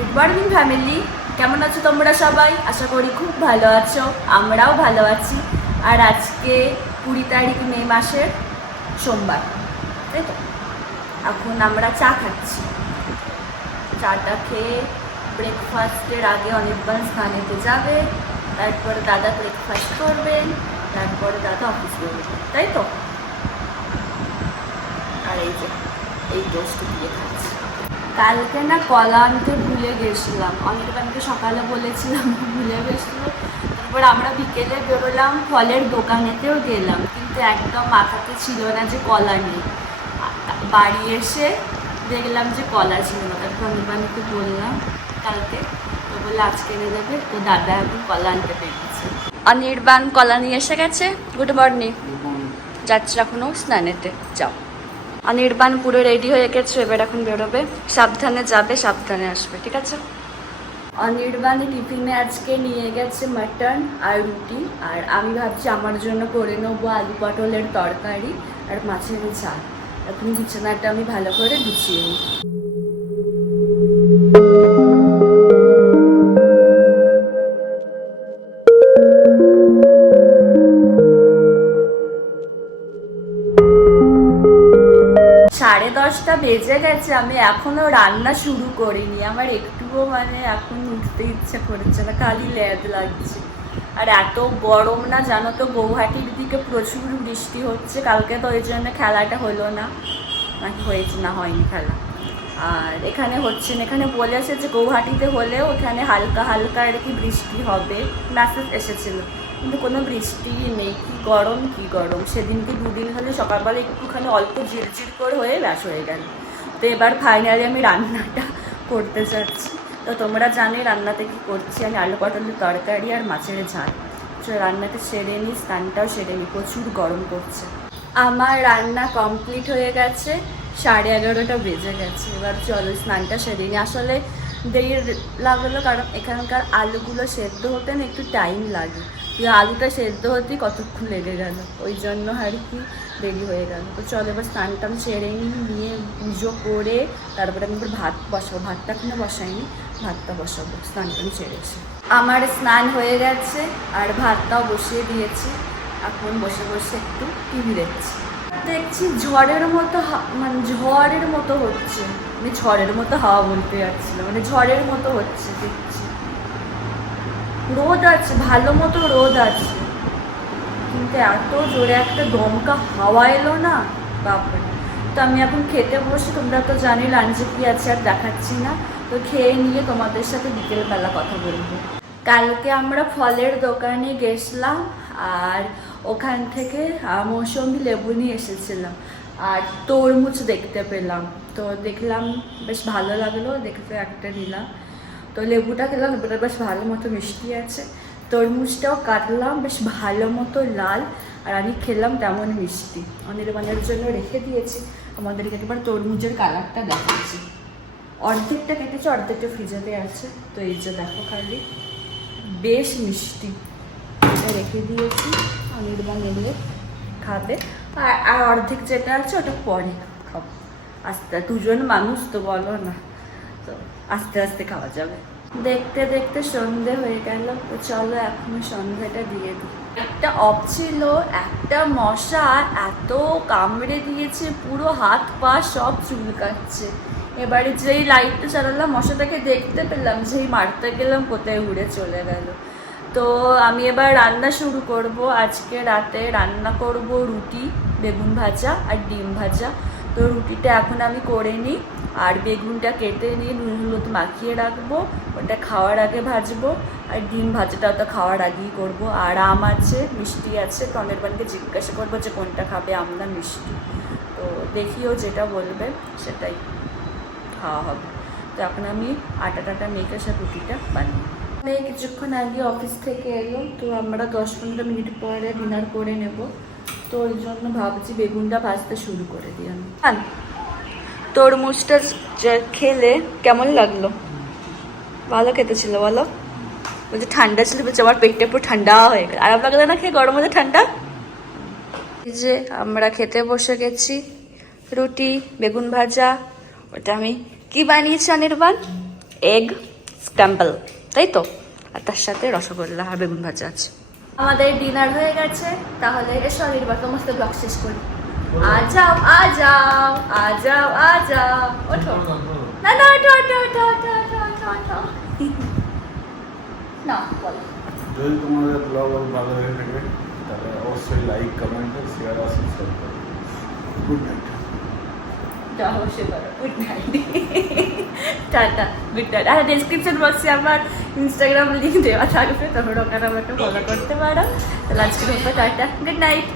Good morning family কেমন আছো তোমরা সবাই? আশা করি খুব ভালো আছো। আমরাও ভালো আছি। আর আজকে কুড়ি তারিখ মে মাসের সোমবার। তাই তো? এখন আমরা চা খাচ্ছি। চাটা খেয়ে ব্রেকফাস্টের আগে অনেকবার স্থানেতে যাবে। তারপরে দাদা ব্রেকফাস্ট করবেন তারপরে দাদা অফিস করবে। তাই তো? আর এই যে, এই টোস্ট দিয়ে খাচ্ছি। কালকে না কলা আনতে ভুলে গেছিলাম। অনেকবারকে সকালে বলেছিলাম, ভুলে গেছিল। তারপর আমরা বিকেলে বেরোলাম, ফলের দোকানেতেও গেলাম। কিন্তু একদম মাথাতে ছিল না যে কলা নেই। বাড়ি এসে দেখলাম যে কলা ছিল না। তারপর অনির্বাণকে বললাম, কালকে? তো বলে আজকে এনে দেবে। তো দাদা এখন কলা আনতে পেরেছে। অনির্বাণ কলা নিয়ে এসে গেছে। Good morning. যাচ্ছে এখনও স্নানেতে। যাও। অনির্বাণ পুরো রেডি হয়ে গেছে, এবার এখন বেরোবে। সাবধানে যাবে, সাবধানে আসবে, ঠিক আছে? অনির্বাণ টিফিনে আজকে নিয়ে গেছে মাটন আর রুটি। আর আমি ভাবছি আমার জন্য করে নেব আলু পটলের তরকারি আর মাছের চা এখন বিছানাটা আমি ভালো করে গুছিয়ে নিই। সাড়ে দশটা বেজে গেছে, আমি এখনও রান্না শুরু করিনি। আমার একটুও মানে এখন উঠতে ইচ্ছে করছে না, খালি ল্যাদ লাগছে। আর এত গরম না, জানো তো, গৌহাটির দিকে প্রচুর বৃষ্টি হচ্ছে, কালকে তো ওই জন্য খেলাটা হলো না। নাকি হয়েছে, না হয়নি খেলা। আর এখানে হচ্ছে না, এখানে বলেছে যে গৌহাটিতে হলেও ওখানে হালকা হালকা আর কি বৃষ্টি হবে। মেসেজ এসেছিল। কিন্তু কোনো বৃষ্টি নেই, কি গরম কি গরম। সেদিন সেদিনকে দুদিন হলে সকালবেলা একটুখানি অল্প ঝিরঝির করে হয়ে ব্যাস হয়ে গেল। তো এবার ফাইনালি আমি রান্নাটা করতে চাচ্ছি তো তোমরা জানে রান্নাতে কি করছি? আমি আলু পটলের তরকারি আর মাছের ঝাল। তো রান্নাটা সেরে নিই, স্নানটাও সেরে নিই। প্রচুর গরম করছে আমার রান্না কমপ্লিট হয়ে গেছে, সাড়ে এগারোটা বেজে গেছে। এবার চলো স্নানটা সেরে নিই। আসলে দেরি লাগল কারণ এখানকার আলুগুলো সেদ্ধ হতে না একটু টাইম লাগে। আলুটা সেদ্ধ হতেই কতক্ষণ লেগে গেল। ওই জন্য আর কি দেরি হয়ে গেল। তো চলো এবার স্নান টান সেরে নিয়ে পুজো করে তারপরে আমি এবার ভাত বসাবো। ভাতটা এখনও বসাইনি, ভাতটা বসাবো। স্নান টান সেরে এসে। আমার স্নান হয়ে গেছে, আর ভাতটাও বসিয়ে দিয়েছি। এখন বসে বসে একটু টিভি দেখছি। দেখছি ঝড়ের মতো মানে ঝড়ের মতো হচ্ছে। আমি ঝড়ের মতো হাওয়া বলতে যাচ্ছিলাম মানে ঝড়ের মতো হচ্ছে। দেখছি রোদ আছে, ভালো মতো রোদ আছে। কিন্তু এত জোরে একটা দমকা হাওয়া এলো না, বাপরে। তো আমি এখন খেতে বসে, তোমরা তো জানি লাঞ্চে কি আছে আর দেখাচ্ছি না। তো খেয়ে নিয়ে তোমাদের সাথে বিকেলবেলা কথা বলব। কালকে আমরা ফলের দোকানে গেছিলাম, আর ওখান থেকে মৌসুমি লেবু নিয়ে এসেছিলাম। আর তরমুজ দেখতে পেলাম। তো দেখলাম, বেশ ভালো লাগল দেখতে একটা নিলাম। তো লেবুটা খেলাম, লেবুটা বেশ ভালো মতো মিষ্টি আছে। তরমুজটাও কাটলাম, বেশ ভালো মতো লাল, আর আমি খেলাম তেমন মিষ্টি। অনির্বাণের জন্য রেখে দিয়েছি। আমাদেরকে একবার তরমুজের কালারটা দেখাচ্ছি। অর্ধেকটা কেটেছে, অর্ধেকটা ফ্রিজেতে আছে। তো এই যে দেখো খালি, বেশ মিষ্টি। এটা রেখে দিয়েছি অনির্বাণ এলে খাবে। আর অর্ধেক যেটা আছে ওটা পরে খাব। আস্তে, দুজন মানুষ তো বলো না। তো আস্তে আস্তে খাওয়া যাবে। দেখতে দেখতে সন্ধে হয়ে গেল। তো চলো এখন সন্ধ্যাটা দিয়ে দিই। একটা অফ ছিল, একটা মশা এত কামড়ে দিয়েছে, পুরো হাত পা সব চুলকাচ্ছে। এবারে যেই লাইটটা চালালাম, মশাটাকে দেখতে পেলাম যেই মারতে গেলাম, কোথায় উড়ে চলে গেল। তো আমি এবার রান্না শুরু করব। আজকে রাতে রান্না করব রুটি, বেগুন ভাজা আর ডিম ভাজা। তো রুটিটা এখন আমি করে নিই। আর বেগুনটা কেটে নিয়ে নুন হলুদ মাখিয়ে রাখব, ওটা খাওয়ার আগে ভাজবো, আর ডিম ভাজাটা তো খাওয়ার আগেই করব। আর আম আছে, মিষ্টি আছে, তো অনির্বাণকে জিজ্ঞাসা করব যে কোনটা খাবে, আম না মিষ্টি। তো দেখিও যেটা বলবে, সেটাই খাওয়া হবে। তো এখন আমি আটা টাটা মেখে সব রুটিটা বানিয়ে এই কিছুক্ষণ আগে অফিস থেকে এলো তো আমরা দশ পনেরো মিনিট পরে ডিনার করে নেব। তো ওই জন্য ভাবছি বেগুনটা ভাজতে শুরু করে দিই আমি। তরমুজটা খেলে কেমন লাগল? ভালো খেতে ছিল বলো? বলছে, ঠান্ডা ছিল বলছে, আমার পেটটা পুরো ঠান্ডা হয়ে গেল। আরাম লাগল না খেয়ে? গরম হলে ঠান্ডা? এই যে আমরা খেতে বসে গেছি, রুটি, বেগুন ভাজা, ওটা আমি কি বানিয়েছি অনির্বাণ? এগ স্ক্যাম্পল তাই তো? আর তার সাথে রসগোল্লা আর বেগুন ভাজা আছে। আমাদের ডিনার হয়ে গেছে, তাহলে এসো অনির্বাণ তোমার সাথে ব্লগ শেষ করি। আ যাও আ যাও আ যাও আ যাও। ওঠো। না না ওঠো ওঠো ওঠো ওঠো ওঠো ওঠো ওঠো। না বলো। যদি তোমাদের ব্লগ ভালো লেগে থাকে তাহলে অবশ্যই লাইক কমেন্ট শেয়ার আর সাবস্ক্রাইব করো। গুড নাইট অবশ্যই করো। Good night ta-ta. Good night আর ডেসক্রিপশন বক্সে আমার ইনস্টাগ্রাম লিঙ্ক দেওয়া থাকবে তোমরা ওখানে আমাকে ফলো করতে পারো। তাহলে আজকে টাটা। Good night